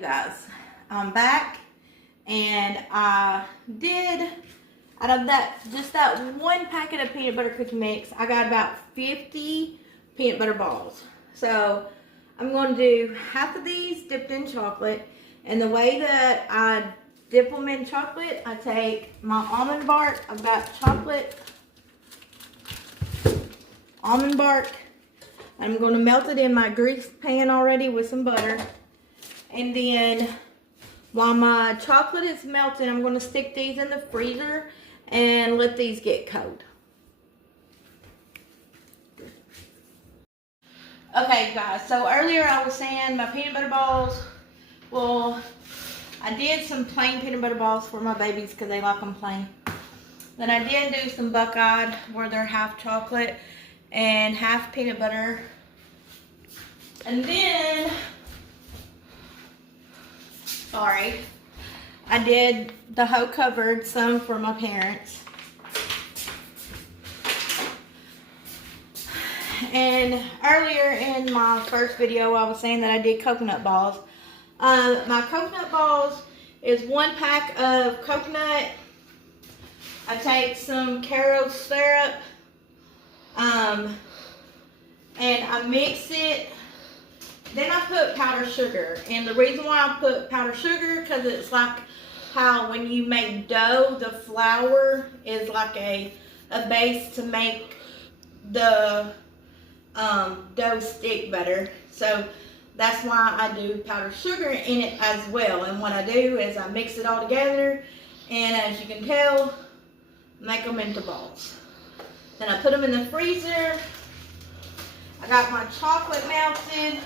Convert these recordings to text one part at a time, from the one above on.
Guys, I'm back, and I did, out of that, just that one packet of peanut butter cookie mix, I got about 50 peanut butter balls. So I'm going to do half of these dipped in chocolate, and the way that I dip them in chocolate, I take my almond bark. I've got chocolate, almond bark. I'm going to melt it in my greased pan already with some butter. And then while my chocolate is melting, I'm going to stick these in the freezer and let these get cold. Okay guys, so earlier I was saying my peanut butter balls, well, I did some plain peanut butter balls for my babies because they like them plain. Then I did do some buckeyed where they're half chocolate and half peanut butter. And then, sorry, I did the whole covered, some for my parents. And earlier in my first video, I was saying that I did coconut balls. My coconut balls is 1 pack of coconut. I take some Karo syrup, and I mix it. Then I put powdered sugar, and the reason why I put powdered sugar, because it's like how when you make dough, the flour is like a base to make the dough stick better. So that's why I do powdered sugar in it as well. And what I do is I mix it all together, and as you can tell, make them into balls. Then I put them in the freezer. I got my chocolate melted.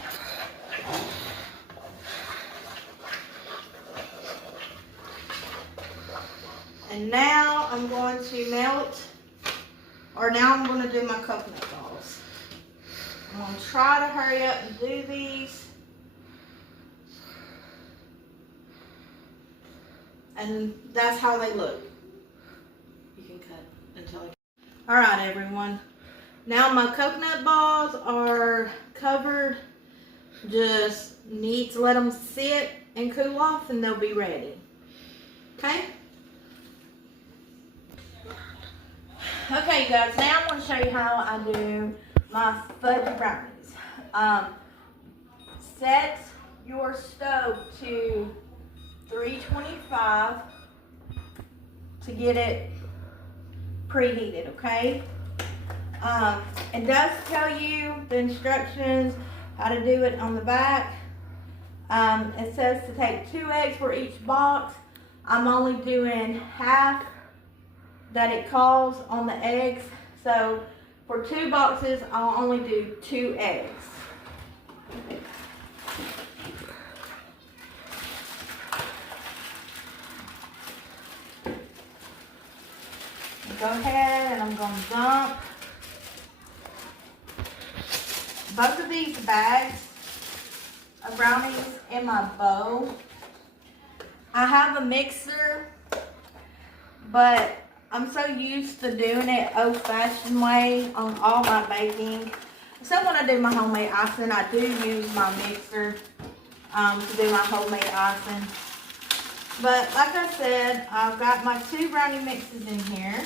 And now I'm going to melt, or now I'm going to do my coconut balls. I'm going to try to hurry up and do these. And that's how they look. You can cut until I... Alright everyone. Now my coconut balls are covered. Just need to let them sit and cool off and they'll be ready. Okay? Okay guys, now I'm going to show you how I do my fudgy brownies. Set your stove to 325 to get it preheated, okay? It does tell you the instructions how to do it on the back. It says to take 2 eggs for each box. I'm only doing half that it calls on the eggs. So for 2 boxes, I'll only do 2 eggs. Go ahead and I'm going to dump both of these bags of brownies in my bowl. I have a mixer, but I'm so used to doing it old-fashioned way on all my baking. So when I do my homemade icing, I do use my mixer to do my homemade icing. But like I said, I've got my 2 brownie mixes in here.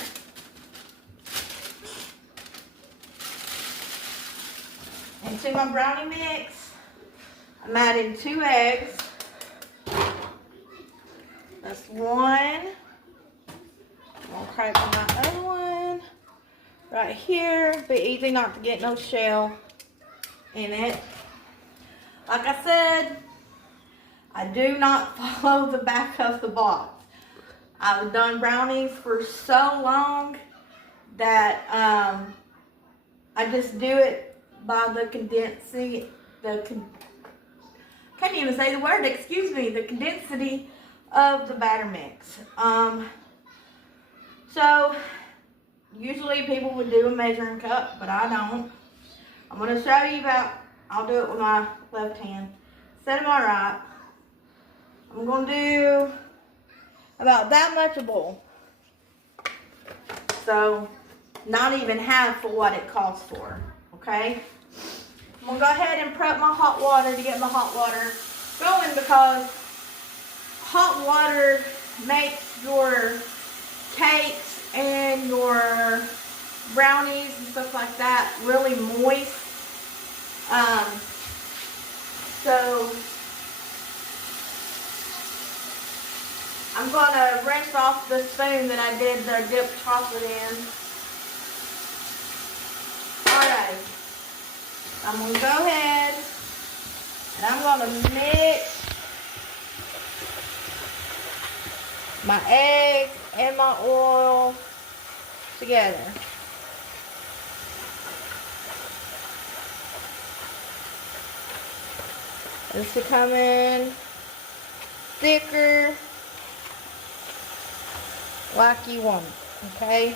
Into my brownie mix, I'm adding 2 eggs. That's 1. I'm gonna crack my other one right here. Be easy not to get no shell in it. Like I said, I do not follow the back of the box. I've done brownies for so long that I just do it by the condensing, can't even say the word, excuse me, the condensity of the batter mix. So usually people would do a measuring cup, but I don't. I'm going to show you about, I'll do it with my left hand. Set my right. I'm going to do about that much a bowl. So not even half of what it calls for, okay? I'm going to go ahead and prep my hot water to get my hot water going because hot water makes your cakes and your brownies and stuff like that really moist. So I'm going to rinse off the spoon that I did the dipped chocolate in. Alright, I'm going to go ahead and I'm going to mix my eggs and my oil together. It's becoming thicker like you want it, okay?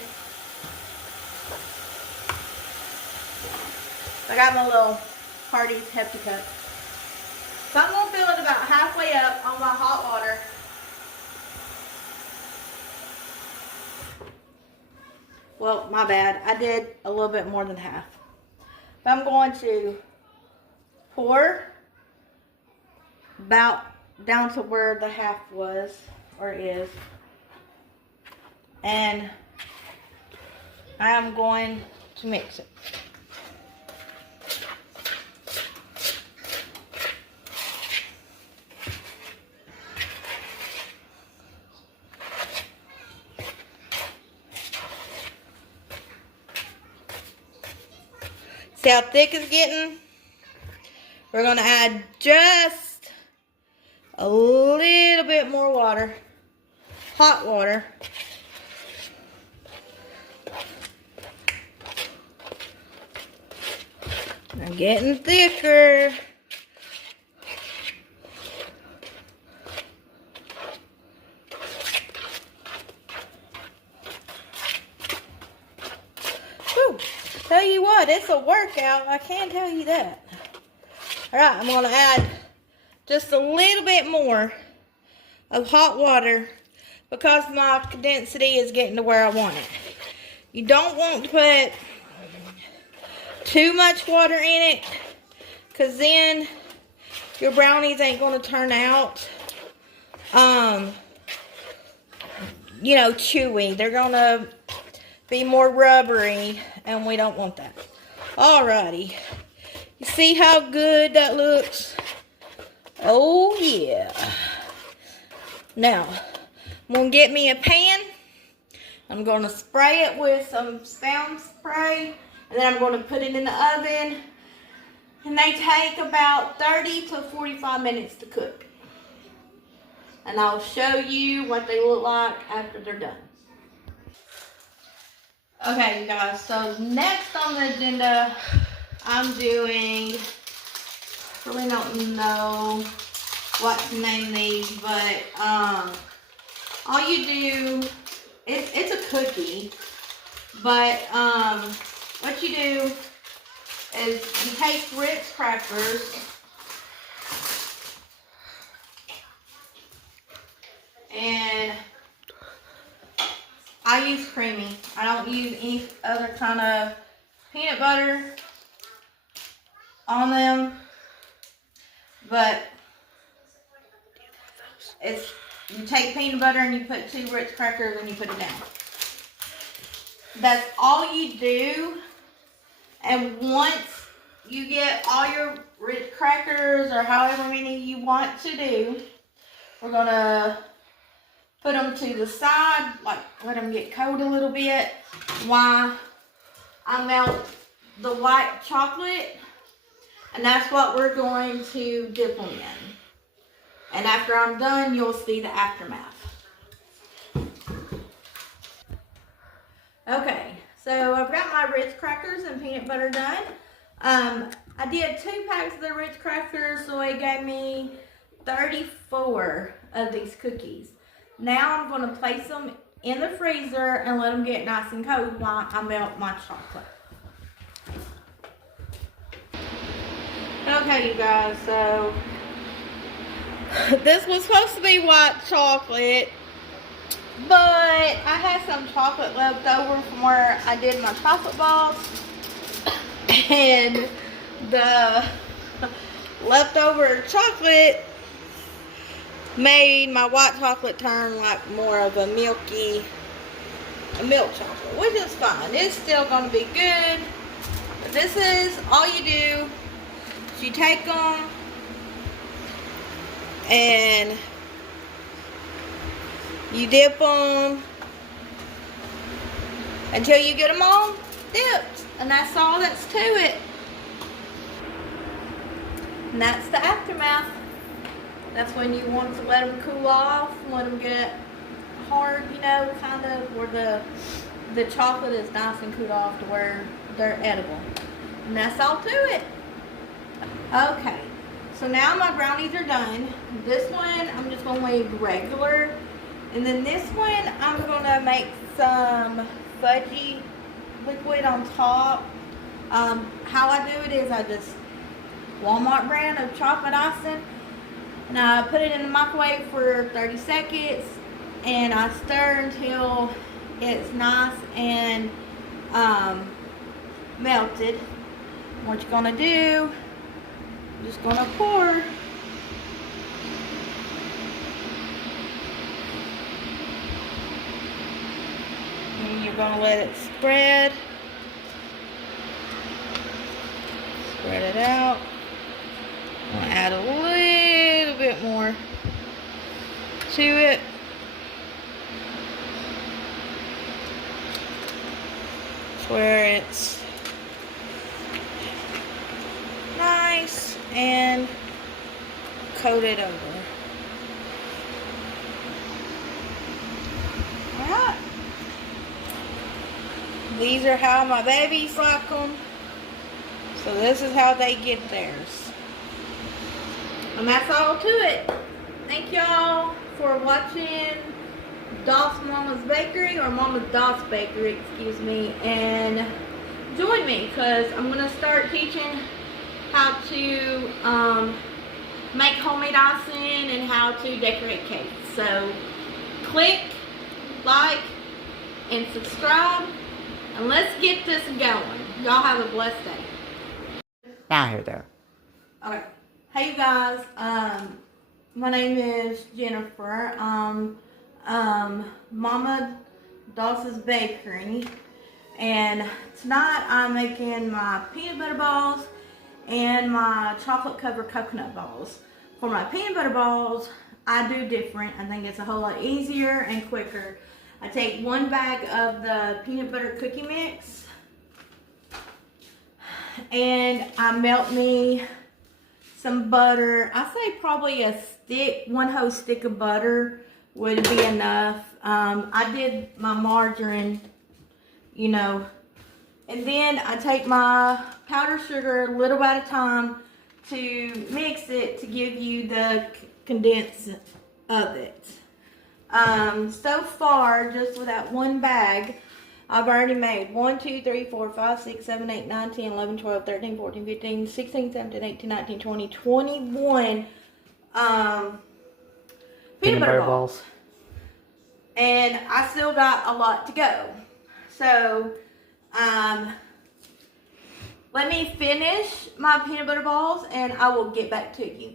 I got my little Hardee's Hefty cup. So I'm going to fill it about halfway up on my hot water. Well, my bad. I did a little bit more than half. But I'm going to pour about down to where the half was or is. And I am going to mix it. See how thick it's getting? We're going to add just a little bit more water, hot water. I'm getting thicker. Whew. Tell you what, it's a workout. I can tell you that. Alright, I'm going to add just a little bit more of hot water because my condensity is getting to where I want it. You don't want to put too much water in it because then your brownies ain't going to turn out, you know, chewy. They're going to be more rubbery and we don't want that. Alrighty. You see how good that looks? Oh yeah. Now, I'm going to get me a pan. I'm going to spray it with some Spam spray. And then I'm going to put it in the oven. And they take about 30 to 45 minutes to cook. And I'll show you what they look like after they're done. Okay, you guys. So next on the agenda, I'm doing, really don't know what to name these, but all you do, it's a cookie, but what you do is you take Ritz crackers and I use creamy. I don't use any other kind of peanut butter on them, but it's, you take peanut butter and you put 2 Ritz crackers and you put it down. That's all you do. And once you get all your Ritz crackers or however many you want to do, we're going to put them to the side, like let them get cold a little bit while I melt the white chocolate. And that's what we're going to dip them in. And after I'm done, you'll see the aftermath. Okay, so I've got my Ritz crackers and peanut butter done. I did 2 packs of the Ritz crackers, so it gave me 34 of these cookies. Now I'm going to place them in the freezer and let them get nice and cold while I melt my chocolate. Okay, you guys, so this was supposed to be white chocolate, but I had some chocolate left over from where I did my chocolate balls, and the leftover chocolate made my white chocolate turn like more of a milk chocolate, which is fine. It's still going to be good. But this is all you do. Is you take them and you dip them until you get them all dipped. And that's all that's to it. And that's the aftermath. That's when you want to let them cool off, let them get hard, you know, kind of, where the chocolate is nice and cooled off to where they're edible. And that's all to it. Okay, so now my brownies are done. This one I'm just going to leave regular. And then this one I'm going to make some fudgy liquid on top. How I do it is I just Walmart brand of chocolate icing. And I put it in the microwave for 30 seconds. And I stir until it's nice and melted. What you're going to do, you're just going to pour. And you're going to let it spread. Spread it out. I'm going to add a little bit more to it. Where it's nice and coated over. Alright. These are how my babies like them. So this is how they get theirs. And that's all to it. Thank y'all for watching Doss Mama's Bakery, or Mama's Doss Bakery, excuse me, and join me because I'm going to start teaching how to make homemade icing and how to decorate cakes. So click, like, and subscribe, and let's get this going. Y'all have a blessed day. Now here there. Okay. Hey you guys, my name is Jennifer. Mama Doss's Bakery, and tonight I'm making my peanut butter balls and my chocolate covered coconut balls. For my peanut butter balls, I do different. I think it's a whole lot easier and quicker. I take 1 bag of the peanut butter cookie mix and I melt me some butter. I say probably a stick, 1 whole stick of butter would be enough. I did my margarine, you know, and then I take my powdered sugar a little at a time to mix it to give you the condense of it. So far, just with that 1 bag, I've already made 1, 2, 3, 4, 5, 6, 7, 8, 9, 10, 11, 12, 13, 14, 15, 16, 17, 18, 19, 20, 21 peanut butter balls. And I still got a lot to go. So, let me finish my peanut butter balls and I will get back to you.